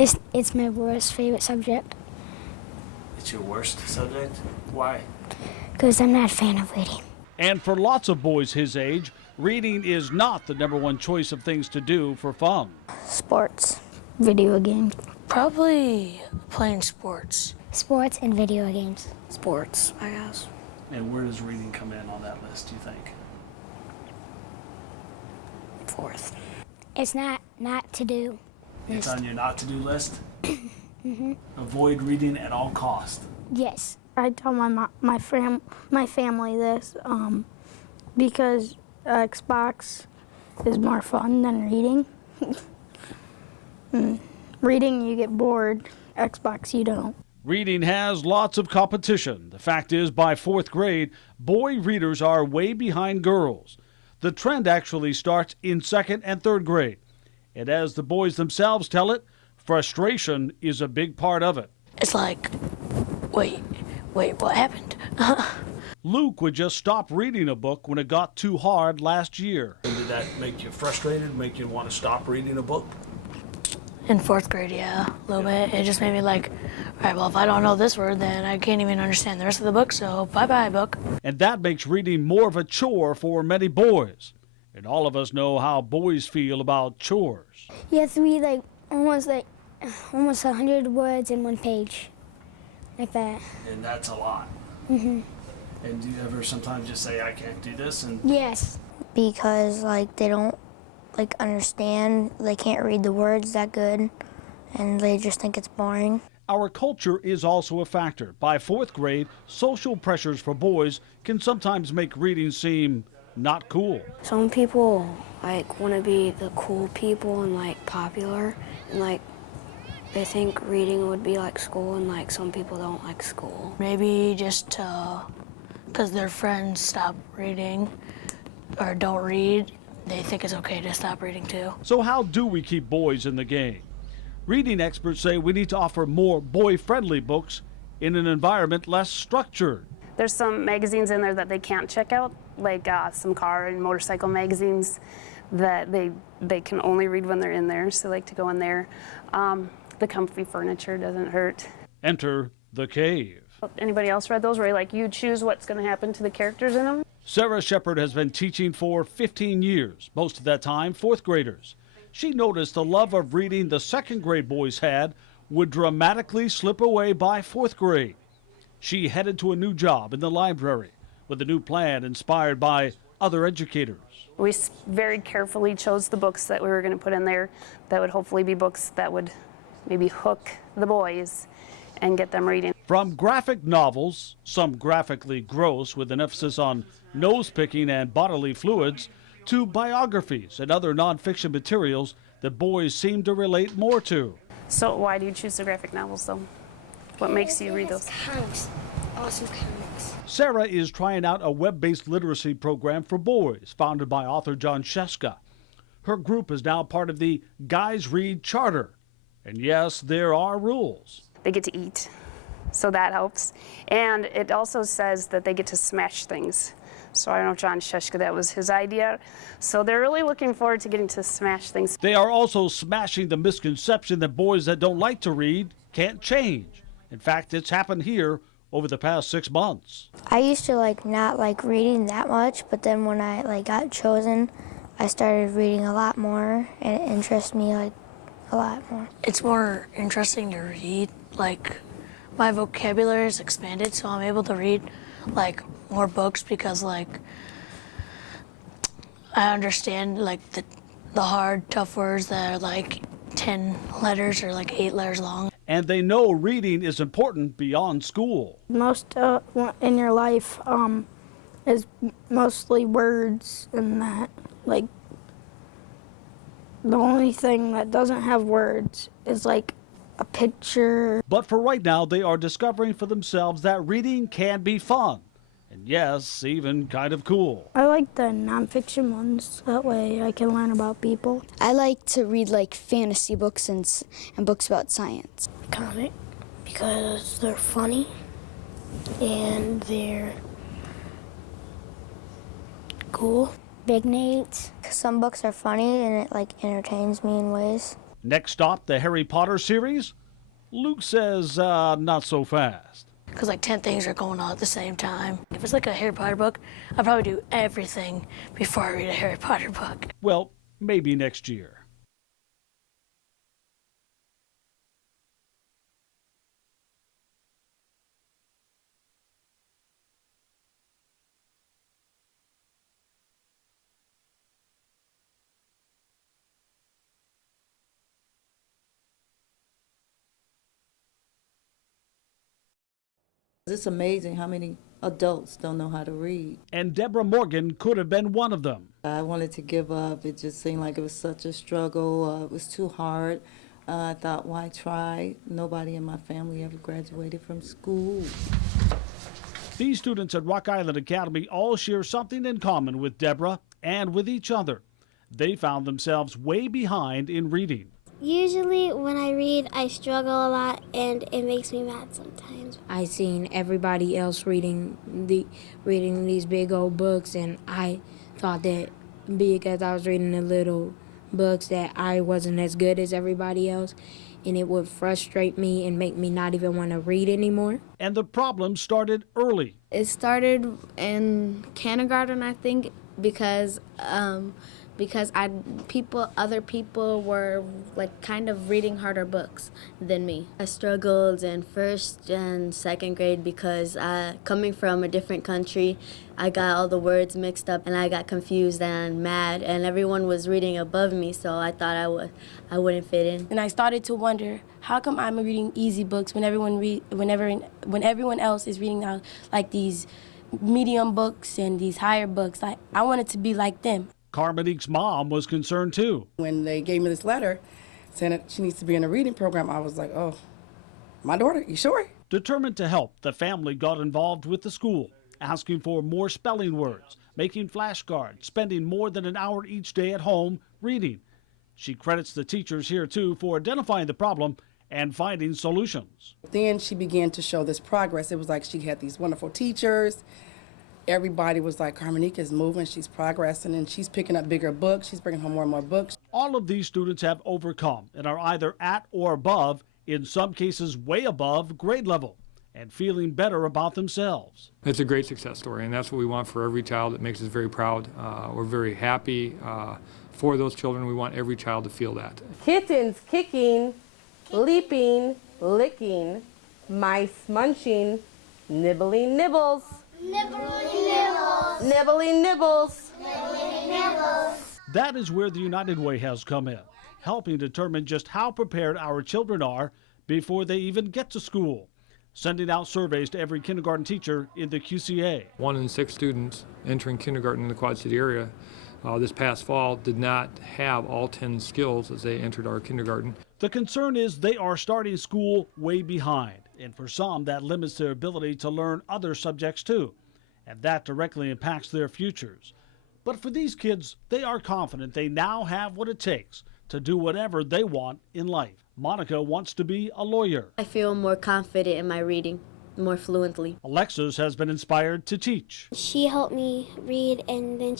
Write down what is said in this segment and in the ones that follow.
It's my worst favorite subject. It's your worst subject? Why? Because I'm not a fan of reading. And for lots of boys his age, reading is not the #1 choice of things to do for fun. Sports. Video games. Probably playing sports. Sports and video games. Sports, I guess. And where does reading come in on that list, do you think? 4th. It's not to do. It's on your not to do list? Avoid reading at all costs. Yes. I tell my family this because Xbox is more fun than reading. Reading, you get bored. Xbox, you don't. Reading has lots of competition. The fact is, by 4th grade, boy readers are way behind girls. The trend actually starts in 2nd and 3rd grade. And as the boys themselves tell it, frustration is a big part of it. It's like, wait, what happened? Luke would just stop reading a book when it got too hard last year. And did that make you frustrated, make you want to stop reading a book? In 4th grade, yeah, a little bit. It just made me like, all right, well, if I don't know this word, then I can't even understand the rest of the book, so bye-bye, book. And that makes reading more of a chore for many boys. And all of us know how boys feel about chores. You have to read almost 100 words in one page. Like that. And that's a lot. And do you ever sometimes just say, I can't do this? And Yes. Because they don't understand, they can't read the words that good, and they just think it's boring. Our culture is also a factor. By 4th grade, social pressures for boys can sometimes make reading seem not cool. Some people want to be the cool people and popular, and they think reading would be like school, and some people don't like school. Maybe just because their friends stop reading or don't read, they think it's okay to stop reading too. So how do we keep boys in the game? Reading experts say we need to offer more boy-friendly books in an environment less structured. There's some magazines in there that they can't check out, like some car and motorcycle magazines that they can only read when they're in there, so they like to go in there. The comfy furniture doesn't hurt. Enter the cave. Anybody else read those where you choose what's going to happen to the characters in them? Sarah Shepard has been teaching for 15 years, most of that time 4th graders. She noticed the love of reading the 2nd grade boys had would dramatically slip away by 4th grade. She headed to a new job in the library with a new plan inspired by other educators. We very carefully chose the books that we were going to put in there that would hopefully be books that would maybe hook the boys and get them reading. From graphic novels, some graphically gross with an emphasis on nose-picking and bodily fluids, to biographies and other nonfiction materials that boys seem to relate more to. So why do you choose the graphic novels, though? What makes you read those? Comics. Awesome comics. Sarah is trying out a web-based literacy program for boys founded by author John Sheska. Her group is now part of the Guys Read Charter. And yes, there are rules. They get to eat, so that helps. And it also says that they get to smash things. So I don't know if John Sheshka, that was his idea. So they're really looking forward to getting to smash things. They are also smashing the misconception that boys that don't like to read can't change. In fact, it's happened here over the past 6 months. I used to not like reading that much, but then when I got chosen, I started reading a lot more, and it interests me a lot more. It's more interesting to read. My vocabulary is expanded, so I'm able to read more books because I understand the hard, tough words that are 10 letters or 8 letters long. And they know reading is important beyond school. Most in your life is mostly words, and that the only thing that doesn't have words is a picture. But for right now, they are discovering for themselves that reading can be fun. And yes, even kind of cool. I like the nonfiction ones. That way I can learn about people. I like to read fantasy books and books about science. Comic, because they're funny and they're cool. Big Nate. Some books are funny, and it entertains me in ways. Next stop, the Harry Potter series? Luke says not so fast. Because like 10 things are going on at the same time. If it's like a Harry Potter book, I'll probably do everything before I read a Harry Potter book. Well, maybe next year. It's amazing how many adults don't know how to read. And Deborah Morgan could have been one of them. I wanted to give up. It just seemed like it was such a struggle. It was too hard. I thought, why try? Nobody in my family ever graduated from school. These students at Rock Island Academy all share something in common with Deborah and with each other. They found themselves way behind in reading. Usually when I read, I struggle a lot and it makes me mad sometimes. I seen everybody else reading these big old books, and I thought that because I was reading the little books that I wasn't as good as everybody else, and it would frustrate me and make me not even want to read anymore. And the problem started early. It started in kindergarten, I think, because other people were like kind of reading harder books than me. I struggled in first and second grade because coming from a different country, I got all the words mixed up and I got confused and mad, and everyone was reading above me, so I thought I wouldn't fit in. And I started to wonder, how come I'm reading easy books when when everyone else is reading now like these medium books and these higher books? I wanted to be like them. Carmonique's mom was concerned too. When they gave me this letter saying that she needs to be in a reading program, I was like, oh, my daughter, you sure? Determined to help, the family got involved with the school, asking for more spelling words, making flashcards, spending more than an hour each day at home reading. She credits the teachers here too for identifying the problem and finding solutions. Then she began to show this progress. It was like she had these wonderful teachers. Everybody was like, Carmonique is moving, she's progressing, and she's picking up bigger books. She's bringing home more and more books. All of these students have overcome and are either at or above, in some cases way above, grade level, and feeling better about themselves. It's a great success story, and that's what we want for every child. It makes us very proud. We're very happy for those children. We want every child to feel that. Kittens kicking, leaping, licking, mice munching, nibbling nibbles. Nibbling nibbles. Nibbling nibbles. Nibbling nibbles. That is where the United Way has come in, helping determine just how prepared our children are before they even get to school, sending out surveys to every kindergarten teacher in the QCA. 1 in 6 students entering kindergarten in the Quad City area this past fall did not have all 10 skills as they entered our kindergarten. The concern is they are starting school way behind, and for some that limits their ability to learn other subjects too, and that directly impacts their futures. But for these kids, they are confident they now have what it takes to do whatever they want in life. Monica wants to be a lawyer. I feel more confident in my reading, more fluently. Alexis has been inspired to teach. She helped me read, and then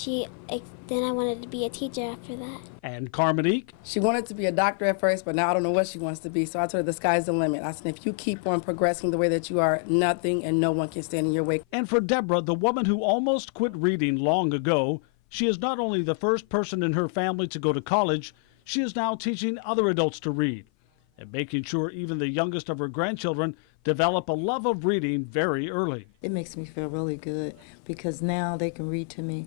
I wanted to be a teacher after that. And Carmonique? She wanted to be a doctor at first, but now I don't know what she wants to be. So I told her the sky's the limit. I said, if you keep on progressing the way that you are, nothing and no one can stand in your way. And for Deborah, the woman who almost quit reading long ago, she is not only the first person in her family to go to college, she is now teaching other adults to read and making sure even the youngest of her grandchildren develop a love of reading very early. It makes me feel really good because now they can read to me.